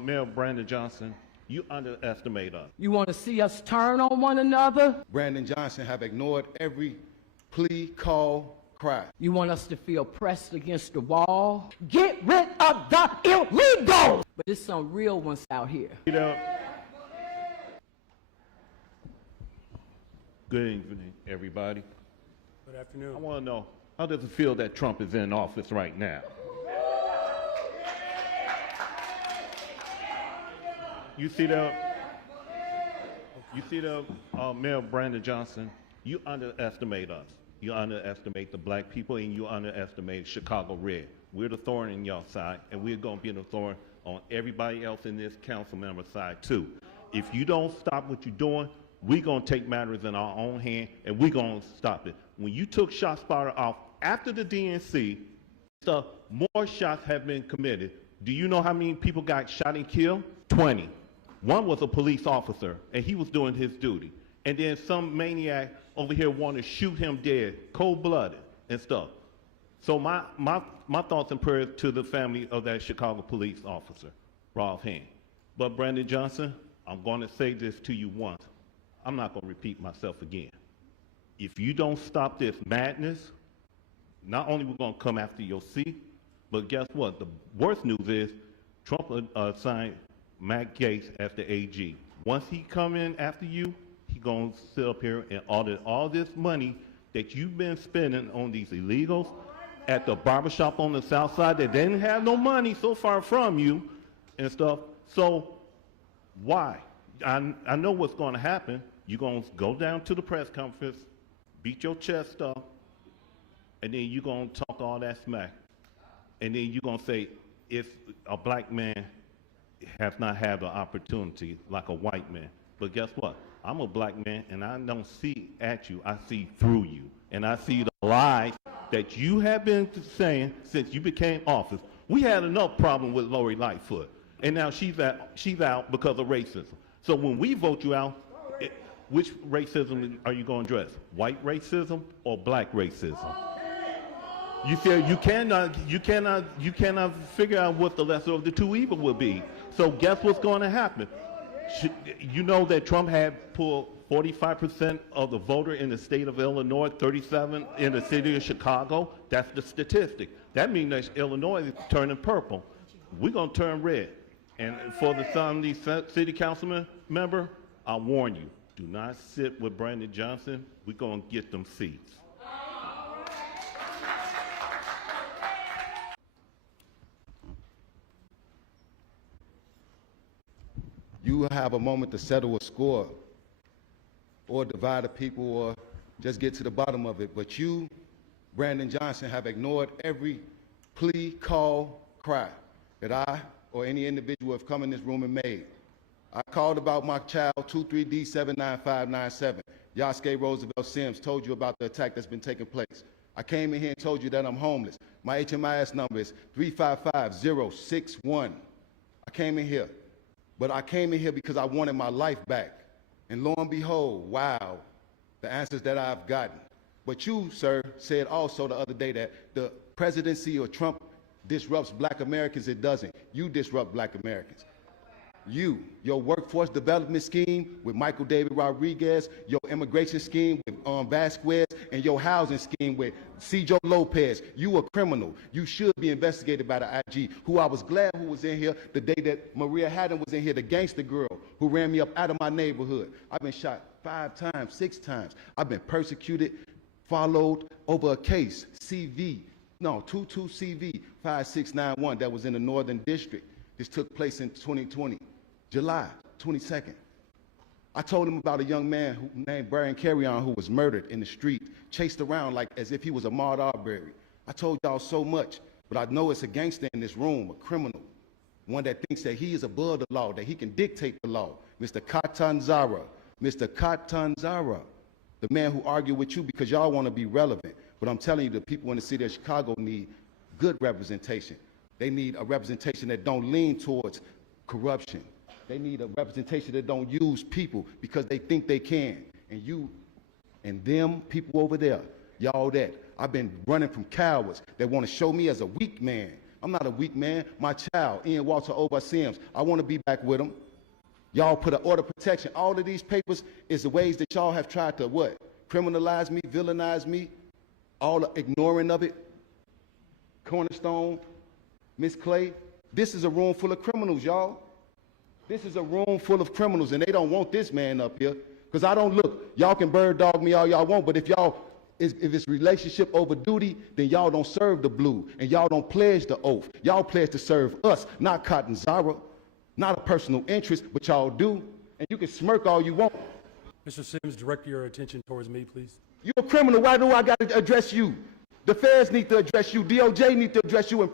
Mayor Brandon Johnson, you underestimate us. You want to see us turn on one another? Brandon Johnson have ignored every plea, call, cry. You want us to feel pressed against the wall? Get rid of the illegals! But there's some real ones out here. Good evening, everybody. Good afternoon. I want to know, how does it feel that Trump is in office right now? You see that? Mayor Brandon Johnson, you underestimate us. You underestimate the black people, and you underestimate Chicago Red. We're the thorn in y'all side, and we're going to be the thorn on everybody else in this council member side too. If you don't stop what you're doing, we're going to take matters in our own hand, and we're going to stop it. When you took ShotSpotter off after the DNC, more shots have been committed. Do you know how many people got shot and killed? 20. One was a police officer, and he was doing his duty. And then some maniac over here wanted to shoot him dead, cold-blooded and stuff. So my thoughts and prayers to the family of that Chicago police officer, Rolf Hand. But Brandon Johnson, I'm going to say this to you once. I'm not going to repeat myself again. If you don't stop this madness, not only we're going to come after your seat, but guess what? The worst news is Trump assigned Matt Gaetz as the AG. Once he come in after you, he's going to sit up here and audit all this money that you've been spending on these illegals at the barbershop on the south side that didn't have no money so far from you and stuff. So why? I know what's going to happen. You're going to go down to the press conference, beat your chest up, and then you're going to talk all that smack. And then you're going to say, if a black man has not had the opportunity like a white man. But guess what? I'm a black man, and I don't see at you. I see through you. And I see the lies that you have been saying since you became office. We had enough problem with Lori Lightfoot, and now she's out because of racism. So when we vote you out, which racism are you going to address? White racism or black racism? You feel you cannot figure out what the lesser of the two evil will be. So guess what's going to happen? You know that Trump had pulled 45% of the voter in the state of Illinois, 37 in the city of Chicago. That's the statistic. That means that Illinois is turning purple. We're going to turn red. And for some of these city councilman member, I warn you, do not sit with Brandon Johnson. We're going to get them seats. You have a moment to settle a score or divide the people or just get to the bottom of it. But you, Brandon Johnson, have ignored every plea, call, cry that I or any individual have come in this room and made. I called about my child, 23D79597. Yasuke Roosevelt Sims told you about the attack that's been taking place. I came in here and told you that I'm homeless. My HMIS number is 355061. I came in here. But I came in here because I wanted my life back. And lo and behold, wow, the answers that I've gotten. But you, sir, said also the other day that the presidency or Trump disrupts black Americans. It doesn't. You disrupt black Americans. You, your workforce development scheme with Michael David Rodriguez, your immigration scheme with Vasquez, and your housing scheme with Cjo Lopez. You a criminal. You should be investigated by the IG, who I was glad who was in here the day that Maria Haddon was in here, the gangster girl who ran me up out of my neighborhood. I've been shot 5 times, 6 times. I've been persecuted, followed over a case, 22CV 5691 that was in the Northern District. This took place in 2020, July 22nd. I told him about a young man named Brian Carrion who was murdered in the street, chased around like as if he was Ahmaud Arbery. I told y'all so much, but I know it's a gangster in this room, a criminal, one that thinks that he is above the law, that he can dictate the law. Mr. Catanzara, Mr. Catanzara, the man who argued with you because y'all want to be relevant. But I'm telling you, the people in the city of Chicago need good representation. They need a representation that don't lean towards corruption. They need a representation that don't use people because they think they can. And you and them people over there, y'all that. I've been running from cowards that want to show me as a weak man. I'm not a weak man. My child, Ian Walter Oba Sims, I want to be back with him. Y'all put an order of protection. All of these papers is the ways that y'all have tried to what? Criminalize me, villainize me, all the ignoring of it. Cornerstone, Miss Clay. This is a room full of criminals, y'all. This is a room full of criminals, and they don't want this man up here. Because I don't look, y'all can bird dog me all y'all want, but if it's relationship over duty, then y'all don't serve the blue, and y'all don't pledge the oath. Y'all pledge to serve us, not Cotton Zara, not a personal interest, but y'all do. And you can smirk all you want. Mr. Sims, direct your attention towards me, please. You're a criminal. Why do I got to address you? The feds need to address you. DOJ need to address you, and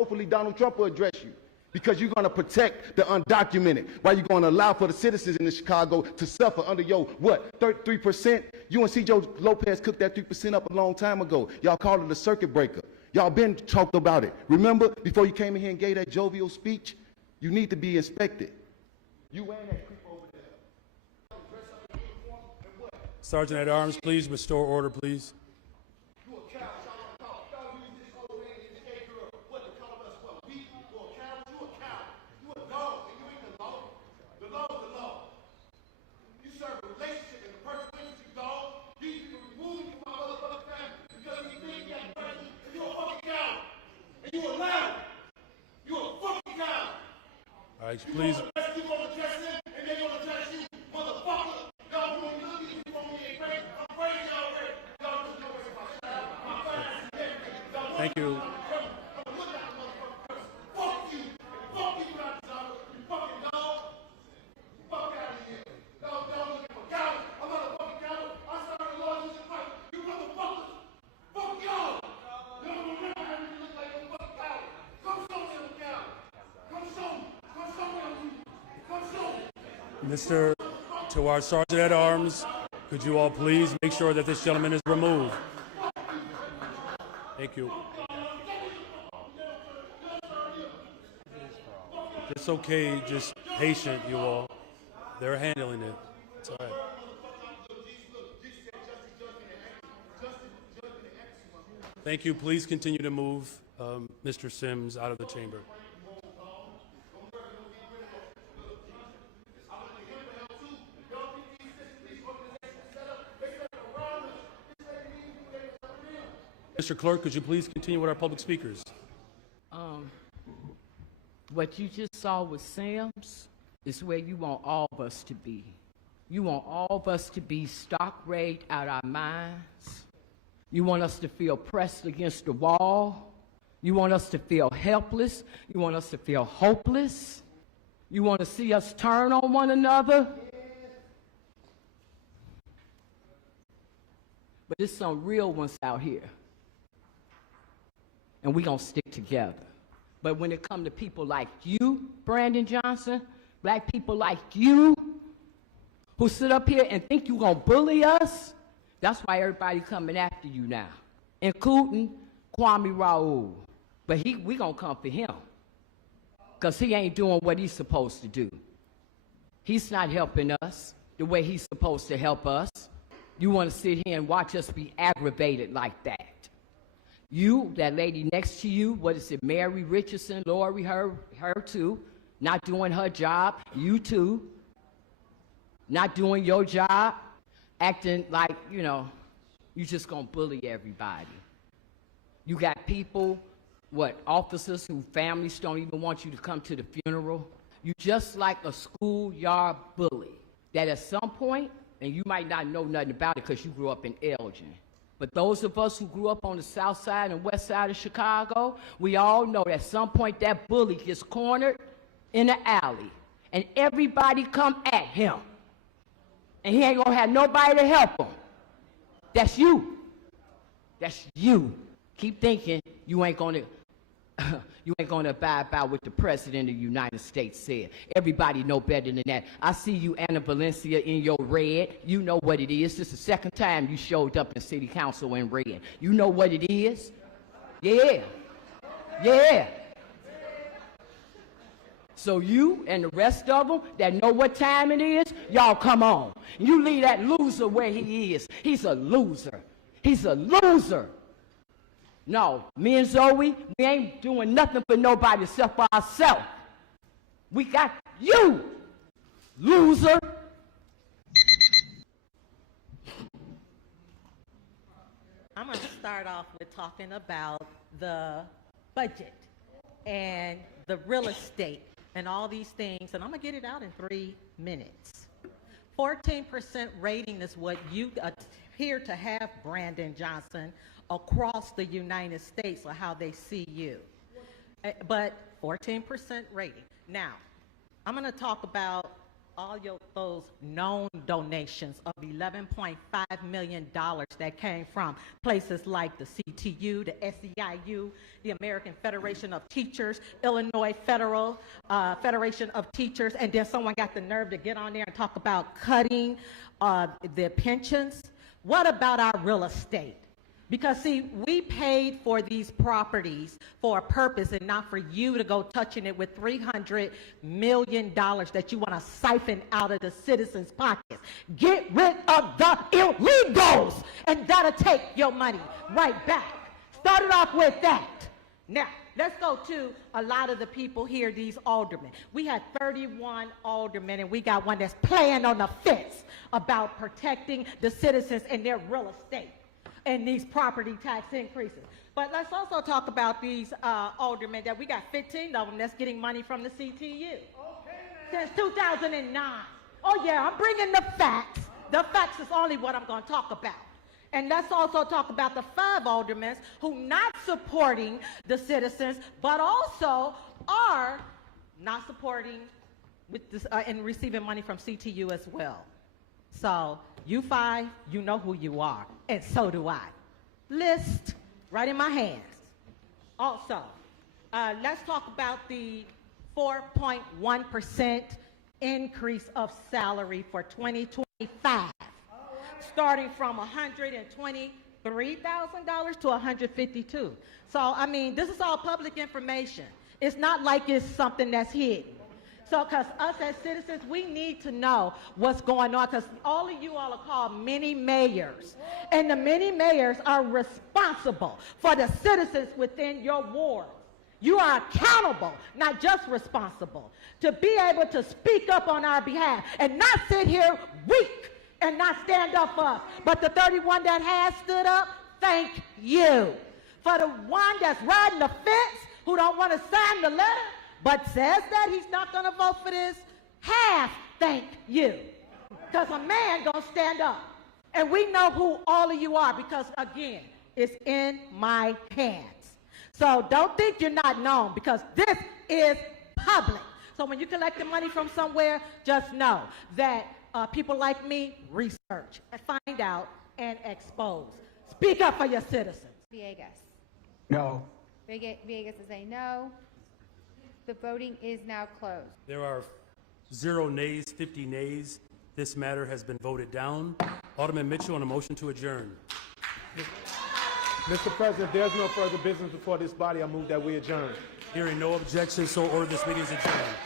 hopefully Donald Trump will address you. Because you're going to protect the undocumented. Why you going to allow for the citizens in Chicago to suffer under your, what, 33%? You and C.J. Lopez cooked that 3% up a long time ago. Y'all called it a circuit breaker. Y'all been talked about it. Remember, before you came in here and gave that jovial speech, you need to be inspected. You wearing that creep over there. Sergeant at Arms, please restore order, please. You a cow, y'all use this old man and this gay girl, what, to call us, what, weak, or a cow? You a cow. You a dog, and you ain't the law. The law is the law. You serve a relationship, and the person thinks you dog. These people remove you from my motherfucking family because you think you got person, and you a fucking cow. And you a liar. You a fucking cow. All right, please. You gonna address them, and they gonna address you, motherfucker. Y'all want to look at you for me and pray. I'm praying y'all already. Y'all just know where my child, my finances, and everything. Thank you. Fuck you. Fuck you, Dr. You fucking dog. Fuck out of here. Y'all looking for cowards. I'm not a fucking coward. I started a law to fight. You motherfuckers. Fuck y'all. Y'all don't remember how you look like a fucking coward. Come show me a coward. Come show me. Come show me on you. Come show me. To our Sergeant at Arms, could you all please make sure that this gentleman is removed? Thank you. It's okay, just patient, you all. They're handling it. It's all right. Thank you. Please continue to move Mr. Sims out of the chamber. Mr. Clerk, could you please continue with our public speakers? What you just saw with Sims is where you want all of us to be. You want all of us to be stock raised out our minds. You want us to feel pressed against the wall. You want us to feel helpless. You want us to feel hopeless. You want to see us turn on one another. But there's some real ones out here. And we're going to stick together. But when it comes to people like you, Brandon Johnson, black people like you, who sit up here and think you're going to bully us, that's why everybody coming after you now, including Kwame Raoul. But we going to come for him because he ain't doing what he's supposed to do. He's not helping us the way he's supposed to help us. You want to sit here and watch us be aggravated like that. You, that lady next to you, what is it, Mary Richardson, Lori, her too, not doing her job. You too, not doing your job, acting like, you just gonna bully everybody. You got people, officers whose families don't even want you to come to the funeral. You just like a schoolyard bully that at some point, and you might not know nothing about it because you grew up in Elgin, but those of us who grew up on the south side and west side of Chicago, we all know that at some point that bully gets cornered in the alley, and everybody come at him, and he ain't gonna have nobody to help him. That's you. That's you. Keep thinking you ain't gonna abide by what the President of the United States said. Everybody know better than that. I see you, Anna Valencia, in your red. You know what it is. This is the second time you showed up in City Council in red. You know what it is? Yeah. Yeah. So you and the rest of them that know what time it is, y'all come on. You leave that loser where he is. He's a loser. He's a loser. No, me and Zoe, we ain't doing nothing for nobody except for ourselves. We got you, loser. I'm going to start off with talking about the budget and the real estate and all these things, and I'm going to get it out in 3 minutes. 14% rating is what you appear to have, Brandon Johnson, across the United States, or how they see you. But 14% rating. Now, I'm going to talk about all those known donations of $11.5 million that came from places like the CTU, the SEIU, the American Federation of Teachers, Illinois Federation of Teachers, and then someone got the nerve to get on there and talk about cutting their pensions. What about our real estate? Because, see, we paid for these properties for a purpose and not for you to go touching it with $300 million that you want to siphon out of the citizens' pockets. Get rid of the illegals, and that'll take your money right back. Started off with that. Now, let's go to a lot of the people here, these aldermen. We had 31 aldermen, and we got one that's playing on the fence about protecting the citizens and their real estate and these property tax increases. But let's also talk about these aldermen that we got 15 of them that's getting money from the CTU since 2009. Oh yeah, I'm bringing the facts. The facts is only what I'm going to talk about. And let's also talk about the 5 aldermen who not supporting the citizens, but also are not supporting with this, and receiving money from CTU as well. So you 5, you know who you are, and so do I. List right in my hands. Also, let's talk about the 4.1% increase of salary for 2025, starting from $123,000 to $152,000. So, I mean, this is all public information. It's not like it's something that's hidden. So, because us as citizens, we need to know what's going on, because all of you all are called mini mayors. And the mini mayors are responsible for the citizens within your wards. You are accountable, not just responsible, to be able to speak up on our behalf and not sit here weak and not stand up for us. But the 31 that has stood up, thank you. For the one that's riding the fence, who don't want to sign the letter, but says that he's not going to vote for this, half thank you. Because a man going to stand up. And we know who all of you are, because, again, it's in my hands. So don't think you're not known, because this is public. So when you collect the money from somewhere, just know that people like me research and find out and expose. Speak up for your citizens. Villegas. No. Villegas is a no. The voting is now closed. There are 0 nays, 50 nays. This matter has been voted down. Alderman Mitchell on a motion to adjourn. Mr. President, there's no further business before this body. I move that we adjourn. Hearing no objection, so ordered. This meeting is adjourned.